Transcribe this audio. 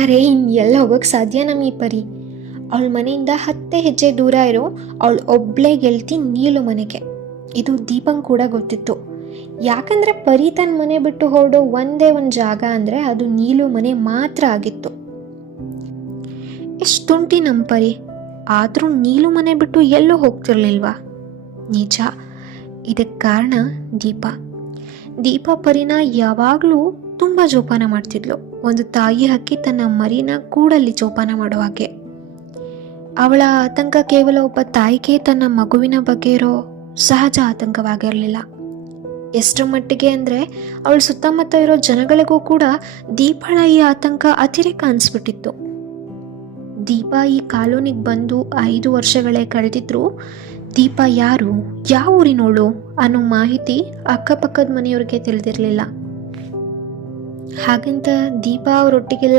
ಅರೆ ಎಲ್ಲ ಹೋಗೋಕ್ಕೆ ಸಾಧ್ಯ ನಮ್ಮ ಈ ಪರಿ. ಅವಳ ಮನೆಯಿಂದ 10 ಹೆಜ್ಜೆ ದೂರ ಇರೋ ಅವಳು ಒಬ್ಳೇ ಗೆಲ್ತಿ ನೀಲು ಮನೆಗೆ. ಇದು ದೀಪಂಗ್ ಕೂಡ ಗೊತ್ತಿತ್ತು. ಯಾಕಂದರೆ ಪರಿ ತನ್ನ ಮನೆ ಬಿಟ್ಟು ಹೊರಡೋ ಒಂದೇ ಒಂದು ಜಾಗ ಅಂದರೆ ಅದು ನೀಲು ಮನೆ ಮಾತ್ರ ಆಗಿತ್ತು. ಎಷ್ಟು ತುಂಟಿ ನಮ್ಮ ಪರಿ, ಆದರೂ ನೀಲು ಮನೆ ಬಿಟ್ಟು ಎಲ್ಲೂ ಹೋಗ್ತಿರ್ಲಿಲ್ವಾ? ನಿಜ, ಇದಕ್ಕೆ ಕಾರಣ ದೀಪ ಪರಿನ ಯಾವಾಗಲೂ ತುಂಬ ಜೋಪಾನ ಮಾಡ್ತಿದ್ಲು. ಒಂದು ತಾಯಿ ಹಕ್ಕಿ ತನ್ನ ಮರಿನ ಕೂಡಲ್ಲಿ ಜೋಪಾನ ಮಾಡೋ ಹಾಗೆ. ಅವಳ ಆತಂಕ ಕೇವಲ ಒಬ್ಬ ತಾಯಿಗೆ ತನ್ನ ಮಗುವಿನ ಬಗ್ಗೆ ಇರೋ ಸಹಜ ಆತಂಕವಾಗಿರಲಿಲ್ಲ. ಎಷ್ಟರ ಮಟ್ಟಿಗೆ ಅಂದರೆ ಅವಳ ಸುತ್ತಮುತ್ತ ಇರೋ ಜನಗಳಿಗೂ ಕೂಡ ದೀಪಳ ಈ ಆತಂಕ ಅತಿರೇಕ ಅನಿಸ್ಬಿಟ್ಟಿತ್ತು. ದೀಪ ಈ ಕಾಲೋನಿಗೆ ಬಂದು 5 ವರ್ಷಗಳೇ ಕಳೆದಿದ್ರು ದೀಪ ಯಾರು, ಯಾವ ಊರಿನೋಳು ಅನ್ನೋ ಮಾಹಿತಿ ಅಕ್ಕಪಕ್ಕದ ಮನೆಯವ್ರಿಗೆ ತಿಳಿದಿರಲಿಲ್ಲ. ಹಾಗಂತ ದೀಪ ಅವರೊಟ್ಟಿಗೆಲ್ಲ